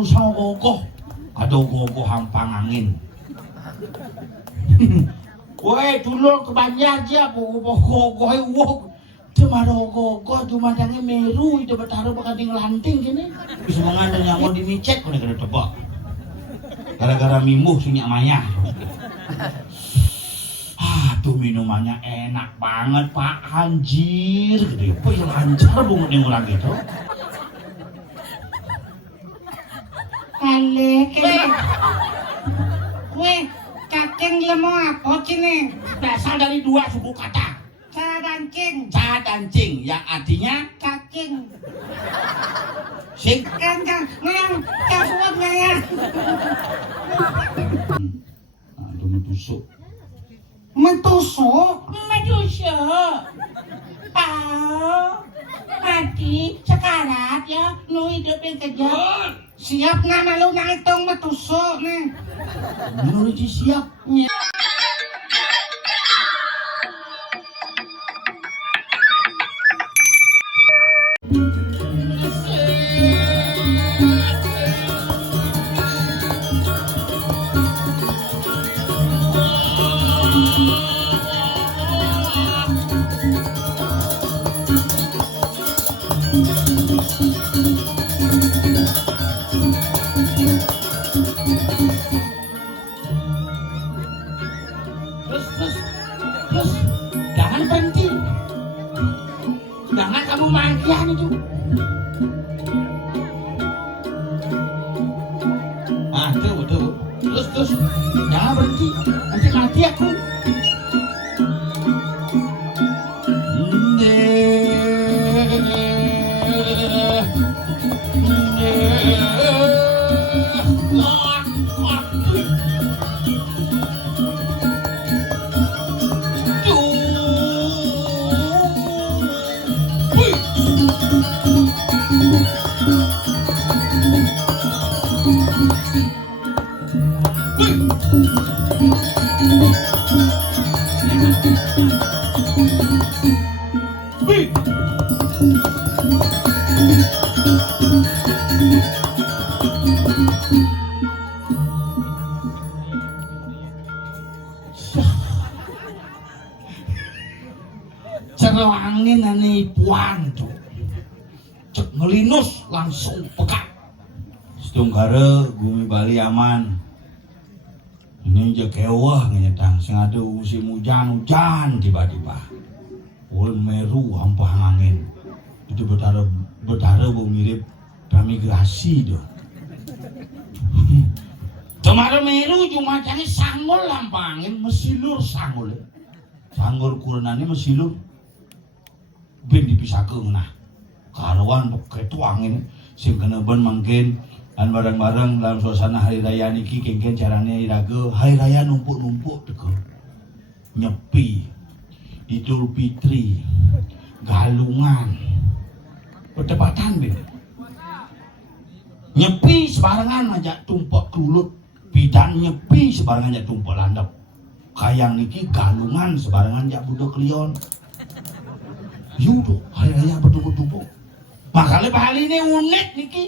Usang kokoh, aduh kokoh hampang angin. Woi, dulu ke Banjar aja, kokoh wok. Cuma kokoh, cuma jangan meru itu bertaruh bakal ngelanting gini. Bisa mengandung yang mau dimicet, kau kena tebak. Gara-gara mimbuh sunyak maya. Tuh minumannya enak banget Pak, anjir gede apa yang lancar bungut yang ulang gitu. Kale kue cacing lemah apa cini? Berasal dari dua suku kata, Cadancing yang artinya cacing sing kan ngayang casuat ngayang itu mentusuk mentusuk mati sekarat ya nu hidupin kejam siap nggak malu nangitong mentusuk nih menurut siap. Terus jangan berhenti, jangan kamu mangkian itu. Tuh terus jangan berhenti, nanti mati aku. Cerangin ane puan tuh, cek ngelinus langsung pekat. Setunggara bumi Bali aman. Ini aja kewah ngenyetang, sing ada musim hujan tiba-tiba. Ulun meru hampang angin. Itu betara bau mirip ramigrasi tuh. Kemarin meru cuma cari sanggul hampang angin, mesilur sanggul. Sanggul kurenane mesilur. Ben dipisahkeun nah. Karuan pakai tuangin sing kena ben mangkin dan bareng-bareng dalam suasana hari raya niki kengken caranya iraga hari raya numpuk-numpuk teko nyepi Idul Fitri galungan bertepatan ben nyepi sebarangan aja tumpuk kelulut bidan nyepi sebarangan aja tumpuk landap kayang niki galungan sebarangan aja budak lion yudo hari raya bertumpuk-tumpuk makanya Bali ini unik niki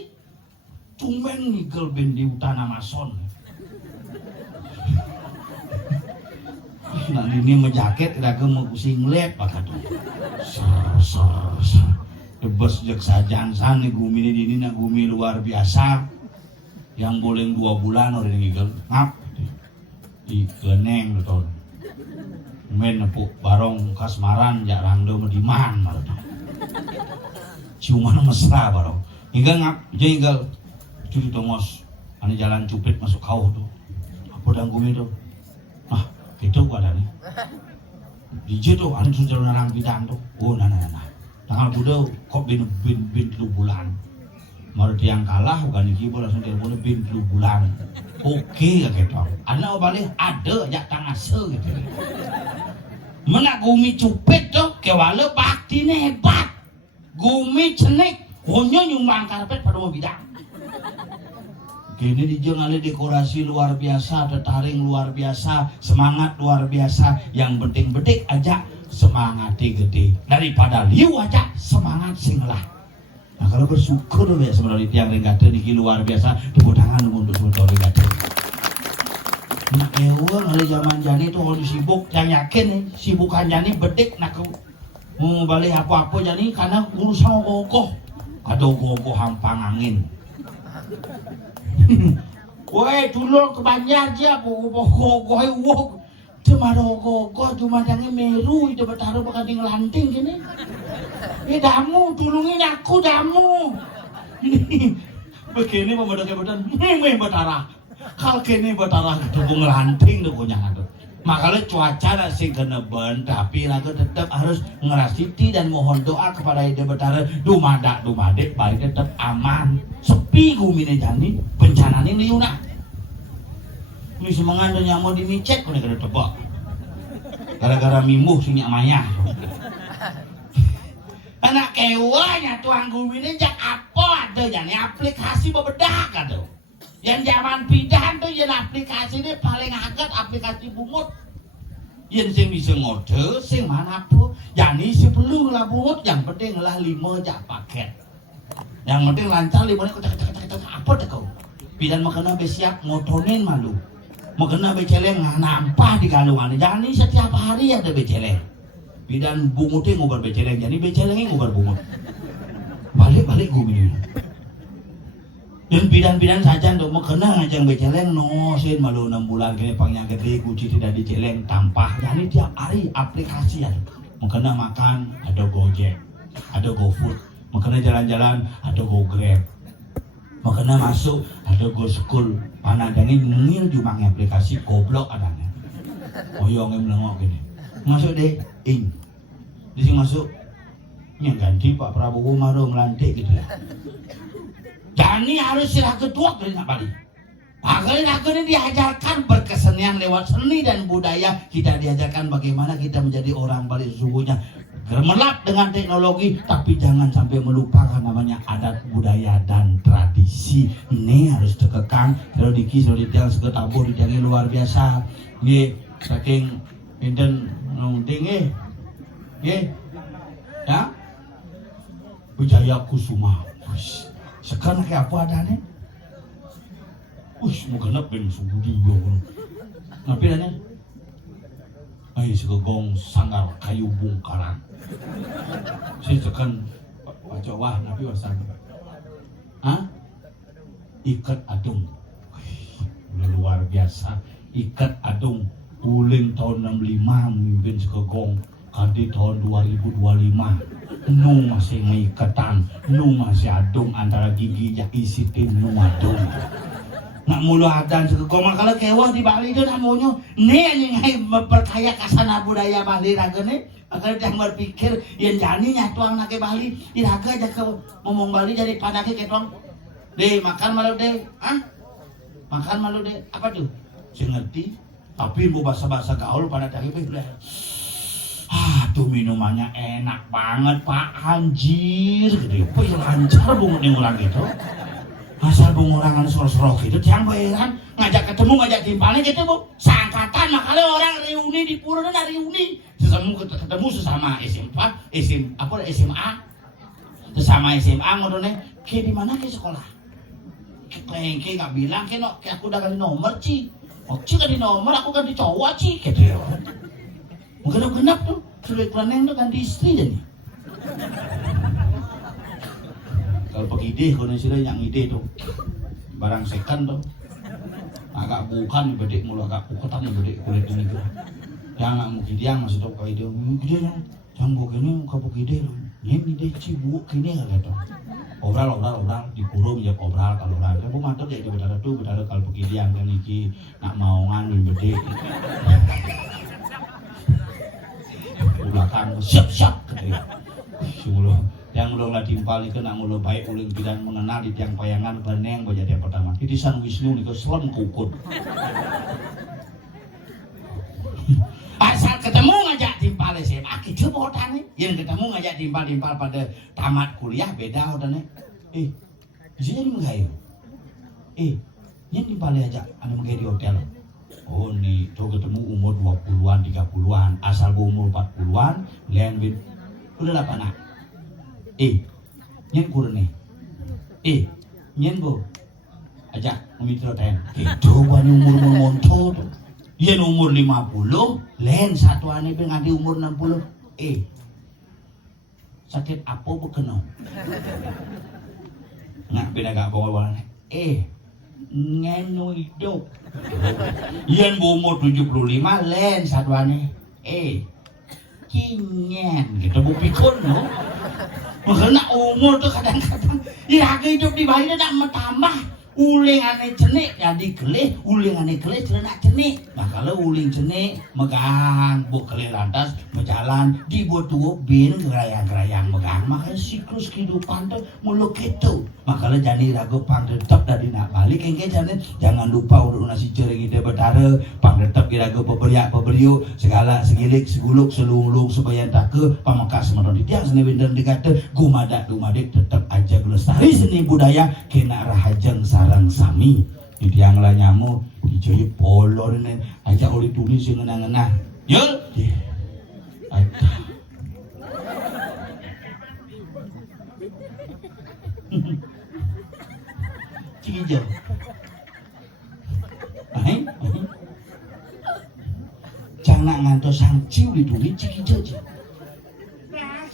tumben nigel ben di hutan Amazon. Nah ini menjaket iraga mau pusing lep pakai tuh. Ser. Tebes jek sajan nih gumi ini nak gumi luar biasa. Yang boleh 2 bulan orang nigel ngap. Ikeneng betul. Men nepuk barong kasmaran jak rangdo mediman malah. Ciuman mesra barong. Hingga ngap hingga itu tongos, ane jalan cupit masuk kau tuh, apa dan gumi tuh, gitu ada nih, DJ tuh ane sudah narang bidang tuh, nah, tanggal budau, kok bin 3 bulan, marut yang kalah bukan iki langsung telepon bin 3 bulan, oke ya gitu, ane balik ada jak tangase gitu, mana gumi cupit tuh, kewala bakti nih hebat, gumi cenik, honyo nyumbang karpet pada mau bidang. Kini dijeng ada dekorasi luar biasa, tetaring luar biasa, semangat luar biasa. Yang penting-penting aja semangat gede. Daripada liu aja semangat singlah. Nah kalau bersyukur ya sebenarnya tiang ringkade niki luar biasa tepuk tangan untuk sebetulnya ringkade. Nak ewa ngale zaman jani tuh kalau sibuk yang yakin nih sibukan jani bedek nak mau balik apa-apa jani karena urusan ogoh ada ogoh hampang angin. Woi dulu ke Banjar aja ogoh wok cuma ogoh cuma yang meru itu bertaruh bakal di ngelanting gini. Damu tulungin aku damu. Begini membedakan badan betara. Kalau kini betara ketemu ngelanting tuh punya tuh. Makanya cuaca nasi kena ben, tapi lagu tetap harus ngerasiti dan mohon doa kepada ide betara. Dumadek, bari tetap aman. Sepi gumine jani, bencana ini liuna. Ini semangat dan nyamuk dimicet, kena kena tebak. Gara-gara mimbuh sini amaya. Anak kewanya tuang gumine jak apa ada jani aplikasi bebedak ada. Yang zaman pindahan tuh yang aplikasi ini paling agak aplikasi bungut. Yang sing bisa ngode, sing mana pun. Jadi sebelum lah bungut, yang penting lah 5 jak paket. Yang penting lancar 5 nya apa dah kau? Pindahan makanya bersiap ngotonin malu. Makanya beceleng nampah di kandungan. Jadi setiap hari ada beceleng. Pindahan bungutnya ngobar beceleng, jadi becelengnya ngobar bungut. Balik gumi. Dan bidan-bidan saja untuk mengenang aja yang beceleng nosin malu 6 bulan kini pangnya gede kunci tidak diceleng tampah. Jadi tiap hari aplikasi ya. Mengenang makan ada Gojek, ada GoFood, mengenang jalan-jalan ada GoGrab, mengenang masuk ada GoSchool. Panadangin ngil jumang aplikasi goblok adanya. Oh yang melengok gini. Masuk deh, ing. Di sini masuk. Yang ganti Pak Prabowo Maru melantik gitu lah. Jadi harus sirah kedua dari nak balik. Akhirnya ini diajarkan berkesenian lewat seni dan budaya. Kita diajarkan bagaimana kita menjadi orang Bali sesungguhnya. Gemerlap dengan teknologi, tapi jangan sampai melupakan namanya adat budaya dan tradisi. Ini harus terkekang. Kalau dikis, kalau ditiang seketabur, ditiangnya luar biasa. Ini saking pinten tinggi, ya, Wijaya Kusuma. Sekarang kayak apa adanya? Mau genap ben sudi gua. Ngapain adanya? Segegong sanggar kayu bongkaran. Saya tekan baca wah nabi wasan. Ikat adung. Luar biasa. Ikat adung. Uling tahun 65 memimpin segegong. Kadi tahun 2025. Nu masih ngikatan, nu masih adung antara gigi jak isi tim nu adung. Nak mulu adan segegong makala kewah di Bali itu namanya nih ngai memperkaya kasana budaya Bali raga nih. Makanya jangan berpikir yang jani nyatuang nak ke Bali, iraga aja ke ngomong Bali jadi panake ketong. Deh makan malu deh, makan malu deh, apa tuh? Saya ngerti, tapi mau bahasa gaul pada dari belah. Tuh minumannya enak banget Pak, anjir gede apa ya lancar bungutnya ngulang gitu. Asal bungurangan sorok-sorok gitu tiang bayaran ngajak ketemu ngajak timpalnya gitu bu seangkatan makanya orang reuni di pura dan reuni ketemu sesama SMA sesama SMA ngobrolnya kayak di mana ke sekolah kayak nggak bilang kayak aku udah ganti nomor Ci ganti nomor aku ganti cowok Ci gitu ya mungkin genap tuh sudah planning tuh ganti istri jadi kalau pakai ide kalau sudah yang ide tuh barang second tuh agak bukan bedek mulu agak puketan bedek kulit ini tuh yang nggak mungkin dia masih tahu kayak ide ide yang bukan ini kapuk ide ini ide cibuk kini nggak gitu obral di kurung ya obral kalau obral aku mantap ya di bedara tuh bedara kalau pakai dia yang kan iki nak mau ngan bedek belakang siap gitu semula yang ulang lah timpal itu nak ulang baik ulang bidan mengenal di tiang payangan beneng bajak yang pertama di Sang Wisnu itu selam kukut asal ketemu ngajak timpal SMA gitu bodohnya yang ketemu ngajak timpal pada tamat kuliah beda bodohnya di sini mengayu yang timpal aja anda mengayu di hotel oh nih tuh ketemu umur 20-an 30-an asal umur 40-an lain udah 8 anak nyen kurne nyen bo ajak mitra ten gitu bani umur monto yen umur 50 len satuane ben nganti umur 60 sakit apa bekeno nak beda gak bawa ngenu hidup yen umur 75 len satuane kinyen gitu bu pikun no makanya umur tuh kadang-kadang ya hidup di Bali tak tambah ulingane jenik jadi gelih ulingane gelih celana jenik nah kalau uling jenik megang buk gelih lantas berjalan di buat tuh bin gerayang-gerayang megang makanya siklus kehidupan tuh muluk gitu makanya jadi ragu pangdetep dari nak balik engke jangan lupa untuk nasi jering ide betara pangdetep ragu peberiuk segala segilik seguluk selulung supaya take pamangkas meron di tiang seni winter dikata gumadak dumadik tetap aja lestari seni budaya kena rahajeng sarang sami di tiang lah nyamu dijoy polor ini aja oli tulis yang ngena-ngena yul ada Cikijo jangan ngantos sangciu ditulis Cikijo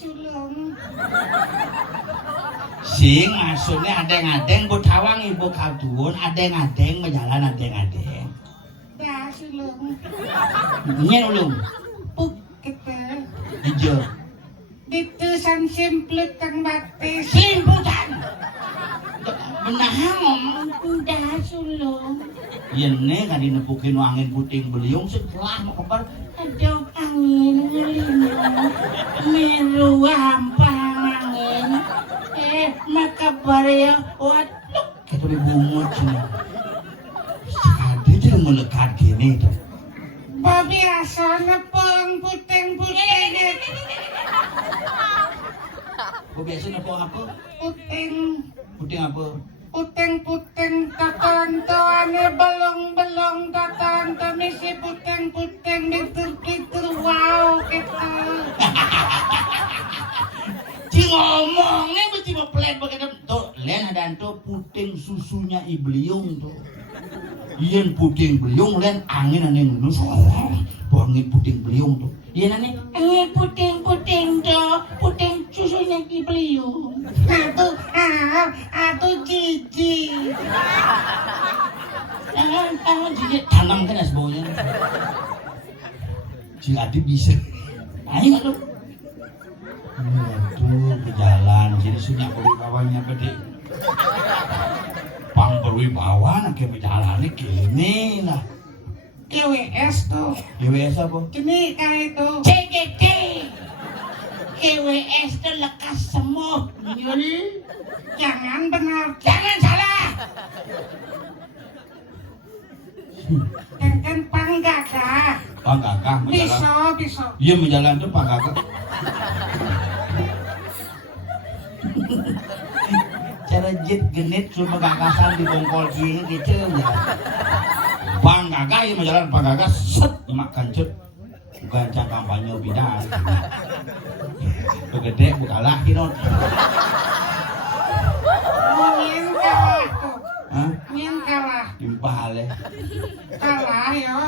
sulung sing maksudnya adeng-adeng bu tawang ibu kaltuun adeng-adeng menjalan adeng-adeng sulung nyen ulung puk kita hijau ditusan simplet kang batis simputan benahang Udah sulung. yene kan dinepukin angin puting beliung setelah mau kepal Aduh angin ngelina. Miru hampang angin. Makabar ya. Waduh. kita dibungut sini sekali dia melekat gini tuh babi asana peng puting-puting kok biasanya apa puting puting apa puting-puting tatantoane belong-belong tatanto misi puting-puting ditur-ditur wow kita Ci ngomongnya mesti pelet begitu tuh len ada tuh puting susunya ibliung tuh yen puting beliung len angin ane ngelus angin puting beliung tuh yen ane Angin puting-puting tuh. Puting susunya di beliung. atuh jiji jadi tanam kan es baunya si Adi bisa ayo aduh aduh berjalan jadi sunyak berwibawanya gede pang berwibawa nak berjalan gini lah KWS tuh GWS apa? ini kayak itu CGT. KWS tuh lekas semua. Nyul. jangan benar Jangan salah. kan panggagah Pak Kakak menjalan bisa iya menjalan tuh Pak Kakak cara jet genit cuma gagasan di bongkol gini gitu ya Bang Kakak iya menjalan Pak Kakak set nyemak kancut bukan kampanye bidang begede bukalah kinot ngin kalah tuh hah? ngin kalah Impah le kalah yo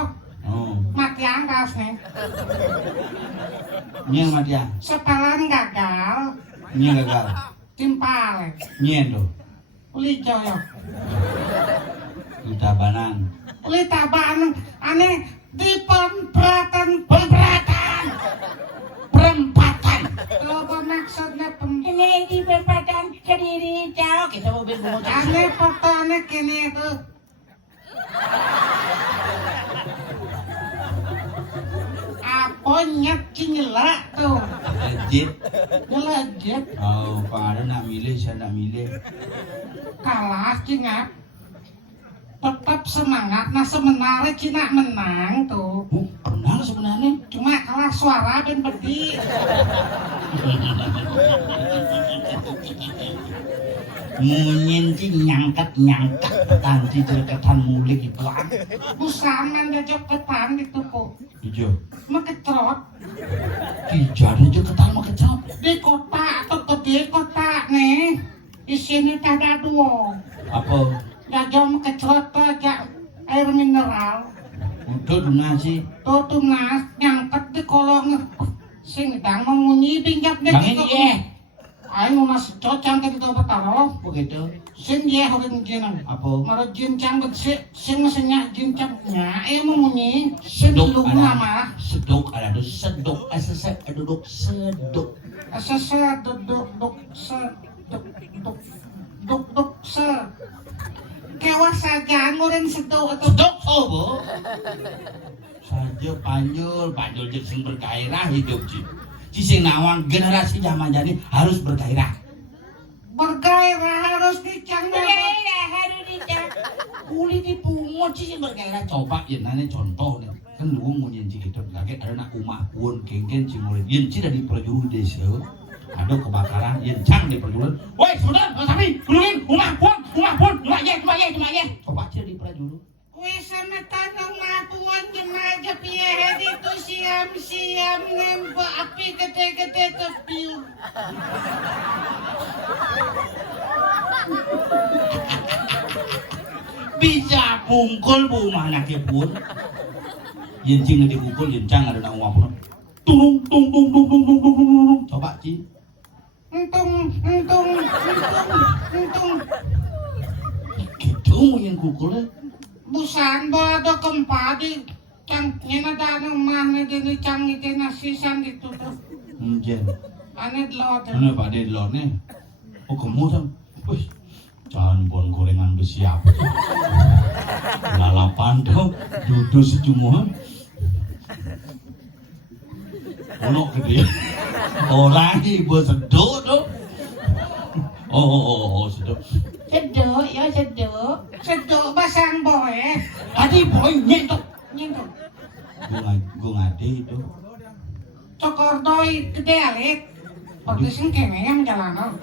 oh mati angkas nih nyeng madia setelan gagal nyeng gagal timpal nyeng tuh uli joyo Utabanan uli tabaan aneh di pemberatan Perempatan. apa maksudnya Ini di perempatan Kediri jauh. Kita mau bingung. aneh fotonya kini itu apa nyet nyelak tuh legit nyelajit oh pengaruh nak milih saya nak milih kalah Cina tetap semangat nah sebenarnya Cina menang tuh menang sebenarnya cuma kalah suara dan bedi munyin ci nyangkat petanti cerketan mulik itu busaman jajak ketan dituku hijau meketrot hijau ada cerketan mau kecap di kota atau di kota nih Di sini ada dua. Apa? Jajam kecrot aja air mineral. Udah donasi. Tuh tunas nyangkut di kolong. Sing dang memunyi pinjap deh. Jangan iya. Ayo mas cocang ke itu betaro. Begitu. Sing dia horin jinan. Apa? Maro jin cang sing senyak jin cangnya. Ayo memunyi. Sing Seduk belum ada. nama. Seduk ada tuh seduk. Asesek duduk seduk. Asasa duduk duk seduk duk duk duk se. Kewas saja ngurin seduk itu. Seduk apa? Saja panjul jadi sing bergairah hidup Ci. Ci sing nawang generasi zaman jadi harus bergairah. Bergairah harus dicang. Harus dicak. Uli dipungut sih bergairah. Coba ya nanya contoh nih. Kan lu mau nyanyi gitu lagi ada nak umah pun kengken cimurin. Yen ci dari perjuru desa. Ada kebakaran yen cang di perjuru. Woi, saudara, kami gulungin umah pun, umah ye. Coba ci di perjuru. Kue sama tanong mapuan jemaja piye itu siam nembak api gede-gede kepiu. Bisa bungkul bu mana ke pun. Yen cing dibungkul yen cang ada nak umah pun. Tung. Coba ci. Entung. Gitu yang kukulnya. Busan ba ada gempa di cang nyena danong mahne dini cang itu nasisan itu tuh. Jen. Ane delot. Mana Pak De delor nih? Oh kamu sam. Wih. Jangan bon gorengan bersiap. Lalapan tuh duduk semua. Ono gede. Orang ibu seduk tuh. Oh seduk. Seduk, ya seduk. Seduk basang boy. Tadi boy nyentuk. Gue ngade itu. Cokor doi gede alit. Waktu sing kene yang menjalan.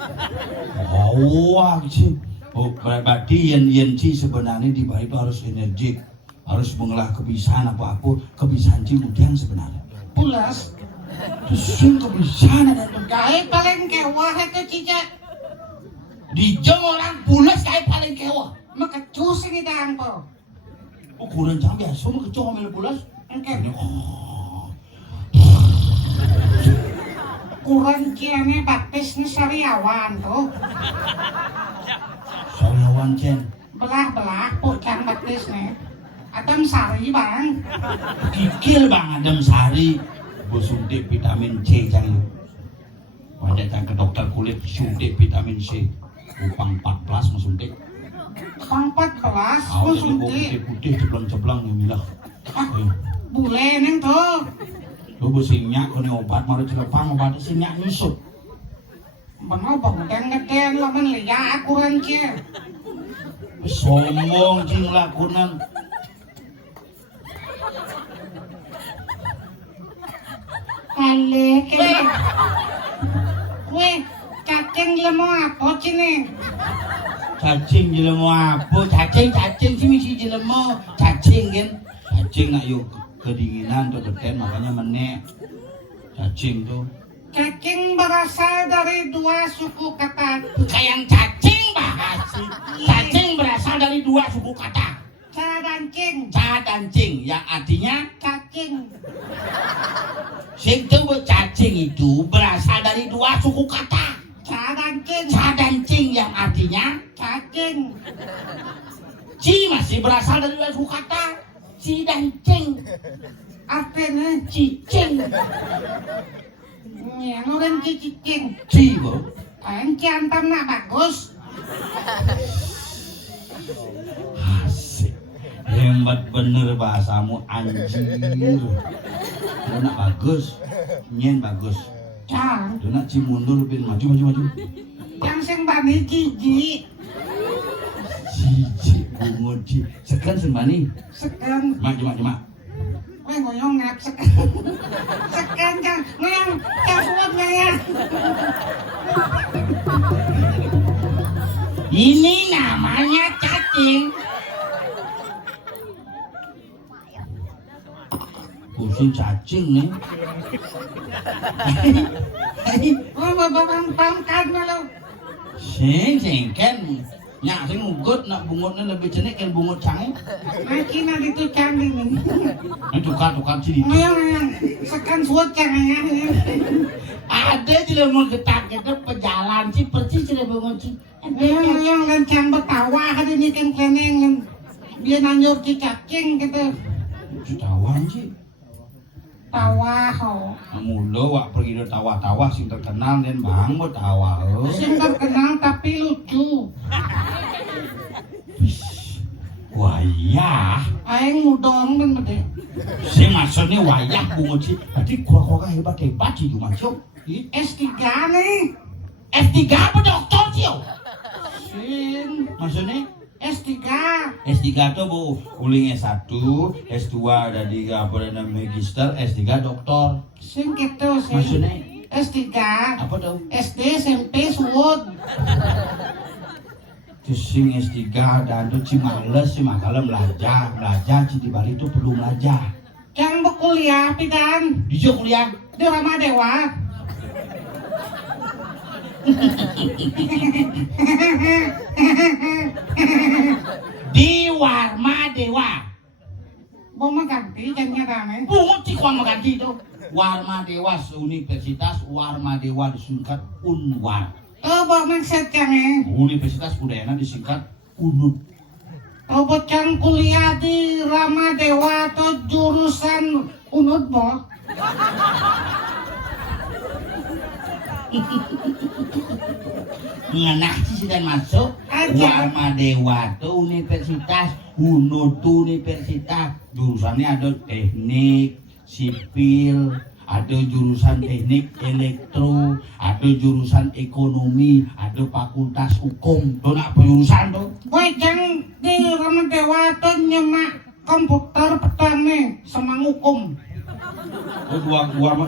Oh sih. Oh berarti yen ci sebenarnya di bawah itu harus energik. Harus mengolah kebiasaan apa kebiasaan ci mudian sebenarnya. Pulas. Sing kebiasaan ada Gae paling kewah itu cicak. di jeng orang pulas kayak paling kewah. Makecus ini dang po. Oh kurang jam biasa mah kecok ngambil pulas. Engke Ini kurang kiane baptis ni sariawan tuh. Sariawan Cen. Belah pucang baptis nih. Adam sari bang. Kikil bang Adem Sari. Gue suntik vitamin C jangan. Wajah jangan ke dokter kulit suntik vitamin C. Upang 14 mau suntik. Pang 14 Aku lu jadi suntik. putih ceblang yang bilang. Bule neng tuh. Lu bersinyak kau obat maru celepang obat sinyak nyusut. Bener bang gede laman liya akuran cie. Sombong cing lakunan. Kale, Weh cacing lemo apa cine? Cacing jelema apa? Cacing sih misi jelema. Cacing kan. Cacing nak yuk kedinginan tuh keten makanya menek. Cacing tuh. Cacing berasal dari dua suku kata. Kayak cacing bahas. Cacing berasal dari dua suku kata. Ca dan cing. Ca dan cing yang artinya Cacing. sing tuh cacing itu berasal dari dua suku kata. Ca dan cing. Ca dan cing yang artinya Cacing. ci masih berasal dari dua suku kata. Ci dan cing. Artinya cicing. nyelurin cicing. Ci bro. Anci antam nak bagus. Asik. Hebat bener bahasamu anjir. Lu nak bagus. Nyen bagus. Cang. Lu nak ci mundur bin maju. Yang sing bani jiji. Cici bungut ci. Sekan sembani. Sekan. Mak. Weh ngoyong ngap sekan. Sekan cang. Ngoyong capuat ngoyong. Ini namanya cacing. Pusing cacing nih. Lo babang pangkat malu. Sing kan nyak sing ugut nak bungutnya lebih cenik kan bungut canggih. Makin ada itu canggih nih. Ini tukar sini. Yang sekan suat canggihnya. Ada juga mau getak itu pejalan sih persis sudah bangun sih. Yang lencang betawa ada nih kan keneng. Dia nanyur cicacing gitu. Tawan sih. Tawa ho. Mulu wak pergi do tawa sing terkenal dan bang buat tawa. Sing terkenal tapi lucu. Wayah. Aing mudong ben bede. Si maksudnya wayah bungut sih. Berarti kura-kura hebat sih cuma masuk. S3 nih. S3 apa dokter sih? Sing Maksudnya S3. S3 tuh bu, uling S1, S2 ada di apa namanya magister, S3 doktor. Sing gitu sing. Maksudnya S3. apa tuh? SD SMP suwud. Terus sing S3 dan tuh si makalah belajar si di Bali tuh perlu belajar. Yang berkuliah pidan Di Jo kuliah. di Ramadewa. Di Warma Dewa. Mau mengganti jadinya rame. Bungut sih kurang mengganti itu. Warma Dewa Universitas Warma Dewa disingkat Unwar. Coba maksud jangan. Universitas Udayana disingkat UNUD. Coba cang kuliah di Ramadewa atau jurusan UNUD boh. Ngenah sih sudah masuk. Aja. Warma Dewa tuh universitas, UNUD tuh universitas. Jurusannya ada teknik, sipil, ada jurusan teknik elektro, ada jurusan ekonomi, ada fakultas hukum. Tuh nak penjurusan tuh. Boy cang di Ramadewa tuh nyemak komputer petang nih sama hukum. Oh,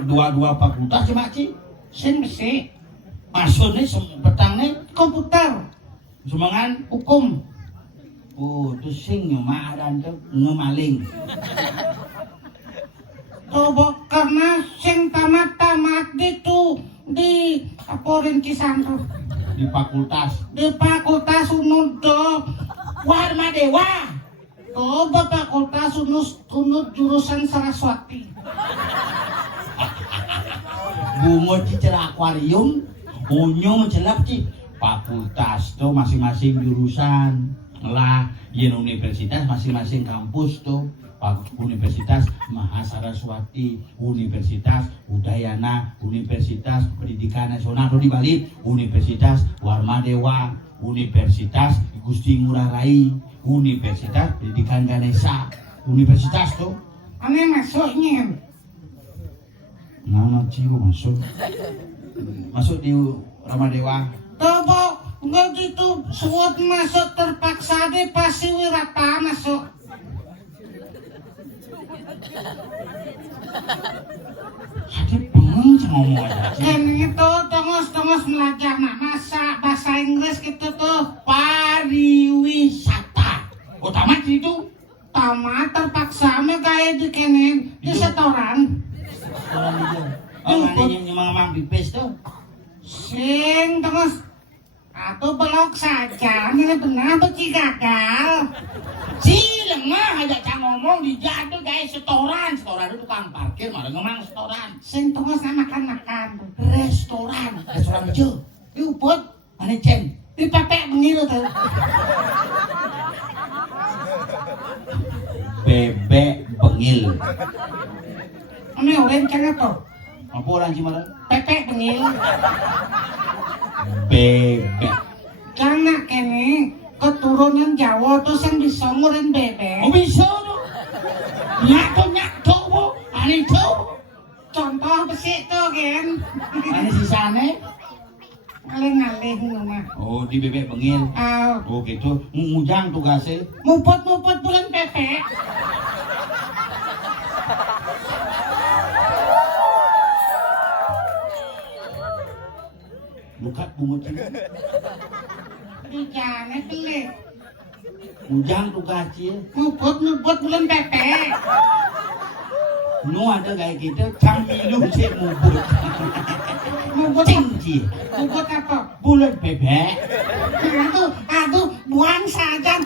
dua fakultas sih mak sih. Sing besi Maksudnya petang nih komputer semangan. hukum. Oh, tuh sing nyemak dan tuh ngemaling. Coba karena sing tamat gitu di apa rintisan tuh Di fakultas. di fakultas UNUD Warma Dewa. coba fakultas UNUD jurusan Saraswati. Bungut cicil akuarium, unyung celap sih. Fakultas tuh masing-masing jurusan lah, yen universitas masing-masing kampus tuh. Universitas Mahasaraswati, Universitas Udayana, Universitas Pendidikan Nasional tuh di Bali, Universitas Warma Dewa, Universitas Gusti Ngurah Rai, Universitas Pendidikan Ganesha, universitas tuh. Aneh masuknya Nama ciu masuk di Ramadewa. coba nggak gitu suat masuk terpaksa deh pasti wirata masuk. Hati pengen ngomong aja. Kan itu tongos belajar nak masak bahasa Inggris gitu tuh. Pariwisata. Oh tamat itu. Tamat terpaksa mah kayak di kene di setoran. Oh mana nyemang pipis tuh. Sing tongos atau belok saja ini benar beci gagal. Si lemah aja cang ngomong di jatuh guys setoran itu tukang parkir malah ngomong setoran. Sing tongos makan Restoran aja. diuput Ane ceng. dipepek bengiru tuh. Bebek bengil. Ini orang cengah tuh Apa orang Cimara? pepek bengiru. Bebek. Karena kene keturunan Jawa tuh yang disongorin bebek. Oh bisa tuh. Nyato bu. Ane tuh. Contoh besi tuh kan. Ane sisane. Ngalih-ngalih rumah. Oh di bebek bengil. Oh gitu. Ngujang tugasnya. Muput bulan pepek. Bukat bungut ini. Dijane pilih. Ngujang tugasnya. Muput bulan pepek. Nu ada kayak gitu, cang milu cek mubut. Mubut Tinggi. mubut apa? Bulan bebek. Aduh, buang saja.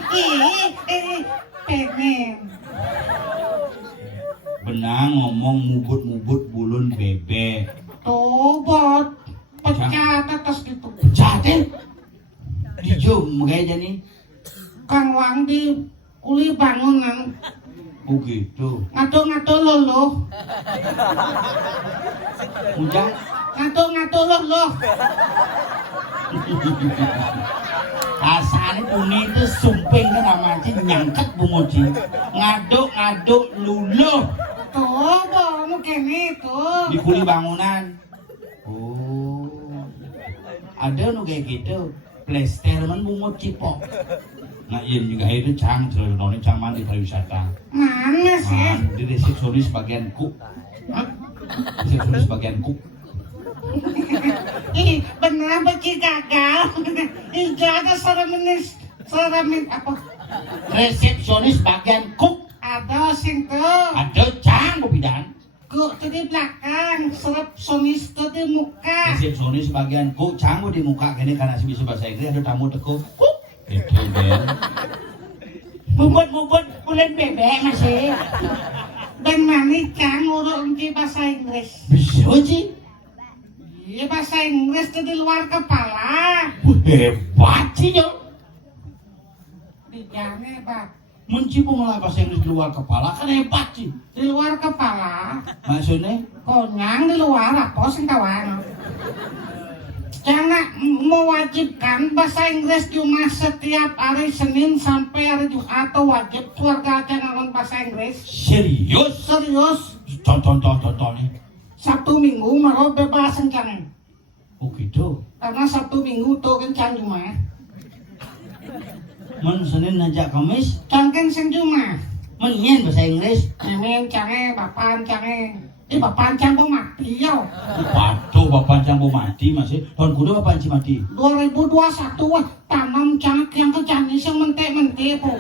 Pengen. Benang ngomong mubut-mubut bulun bebek. Tuh, bot. Pecah atas gitu. Jaten. Dijum kayaknya nih. Kang Wang di uli bangunan. Oh gitu. Ngato lolo. Ujang. Ngato lolo. Asane uni itu sumping kan namanya nyangket bumuji. Ngaduk luluh. Tuh, bot. Kene tuh. Di kuli bangunan. Oh. Ada nu kayak gitu. Plester man bungut cipok. Nah iya juga itu cang, selalu noni cang mandi pariwisata. Mana sih? Di resepsionis bagian kuk. Resepsionis bagian kuk. Ih, bener beci gagal. Ih, ada saramin apa? Resepsionis bagian kuk. Ada sing tuh. Ada cang bubidan. Ku tuh di belakang, serap sonis tuh di muka. Resepsionis bagian kuk, cang di muka kene karena si bisa bahasa Inggris ada tamu teko. Kuk. Itu ben. Mubut bulan bebek masih. Dan mani cang urut di bahasa Inggris. Bisa sih. Iya bahasa Inggris tuh di luar kepala. Hebat sih yo. Di jane bab. Mencipu malah bahasa Inggris di luar kepala kan hebat sih. Di luar kepala. Maksudnya? Konyang di luar apa sing kawan? Jangan mewajibkan bahasa Inggris cuma setiap hari Senin sampai hari Jumat atau wajib keluarga aja ngomong bahasa Inggris. Serius? Serius? Contohnya. Sabtu Minggu mau bebas kencang. Oh gitu. Karena Sabtu Minggu tuh kencang Jumat. Men Senin najak Kamis, Cangken sing Jumat. menyen bahasa Inggris. Nemen cange, bapan cange. Bapan canggung mati yo. Waduh, bapak canggu mati masih. Tahun kuda bapak canggu mati. 2021 wah tanam cangke yang kecanggih sing mentek-mentek po.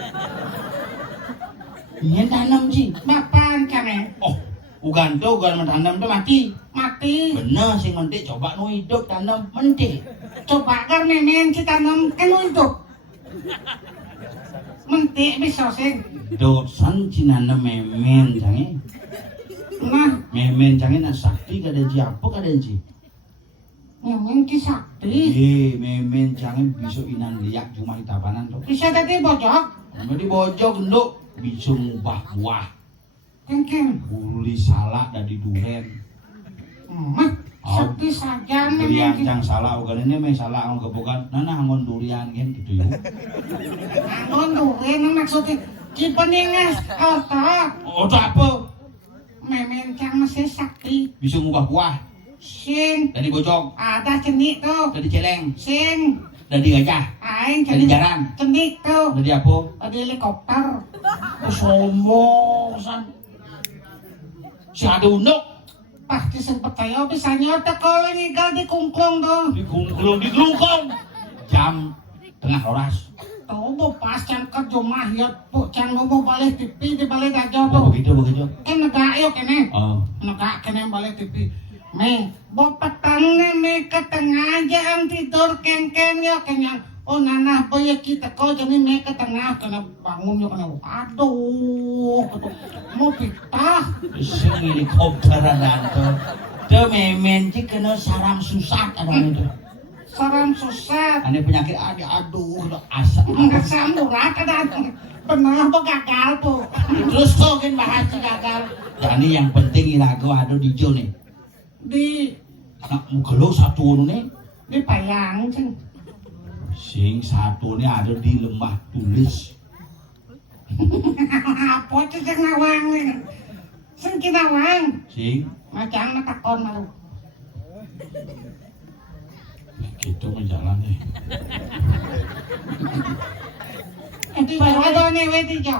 Iya tanam sih. Bapan cange. Oh, ugan mentanam tuh mati. Mati. Bener sih mentik. Coba nu hidup tanam mentik. Coba kan memen kita tanam kan untuk mentik bisa sing. Dosan cinana memen canggih. Nah, Memen canggih nak sakti kada ji apa kada ji. memen ki sakti. Memen canggih bisa inan liak cuma di tabanan tuh. Bisa tadi bojok. Jadi bojok genduk bisa ngubah buah. Kengkeng. Uli salak dari duren. Mah, sakti saja Durian memen ki. cang salah ugan ini meh salah ang kebukan. Nana angon durian kan gitu yuk. Angon duren maksudnya ki peningas otak. Otak apa? Memen cang masih sakti. Bisa ngubah buah. Sing Dari bojok, ada cenik tuh. dari celeng, Sing dari gajah, aing dari cenik. jaran, Cenik tuh. dari apa? Ada helikopter. Sombong san. Si ada unduk Pasti sing percaya bisa nyotek kalau ngigal di kungklung tuh. di gelungkong. Jam tengah roras. Tuh bu pas yang kerja mahyat bu can mau balik TV di balik aja Oh, tuh. begitu. Kan negak yuk kene. Oh, Negak kene balik TV. Me, bu petang nih me ke tengah aja ang tidur ken yuk kenyang. Oh nanah boy kita kau jadi me ke tengah kena bangun yuk kena. Aduh, mau pitah. sing helikopteran tuh. Tuh memen sih kena sarang susah ada itu. Saram susah. Ane penyakit aduh asap. Enggak samurat ada. Benar apa gagal tuh. Terus kok kan bahas si gagal. Jadi yang penting ilago ada di jo nih. Di Nak mukelo satu nih. di payang ceng. Sing satu nih ada di lembah tulis. Apa itu ceng nawang nih? Sing kinawang. Sing Macam takon malu. gitu menjalan nih. Itu ada nih wedi jo.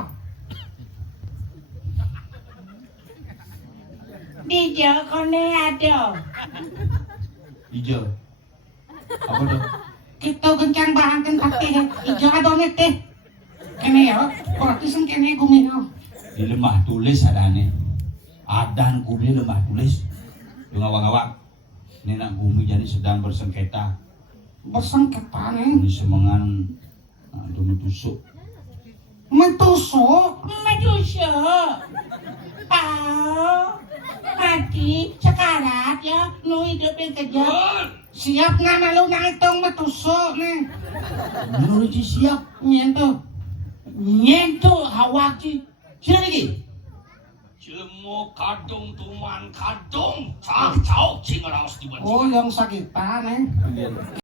Di Jokone ada. Hijau. Apa tuh? Kita kencang bahangkan pati ijo ada nih teh. Kene ya, berarti sing kene gumino. Di lembah tulis ada nih. Adan Gumi lemah tulis. Yung awang-awang. Ini nak Gumi jadi sedang bersengketa. Bersengketa nih. Ini semangan itu mentusuk. Mentusuk? Mentusuk. Mati sekarat ya, nu hidupin kejam. Siap nggak malu nangitong mentusuk nih. Menurut siap. Nyentuh. Nyentuh hawaki. Sini lagi. Cilemu kadung tuman kadung. Cak cau cingeraos dibuat. Oh yang sakitan nih.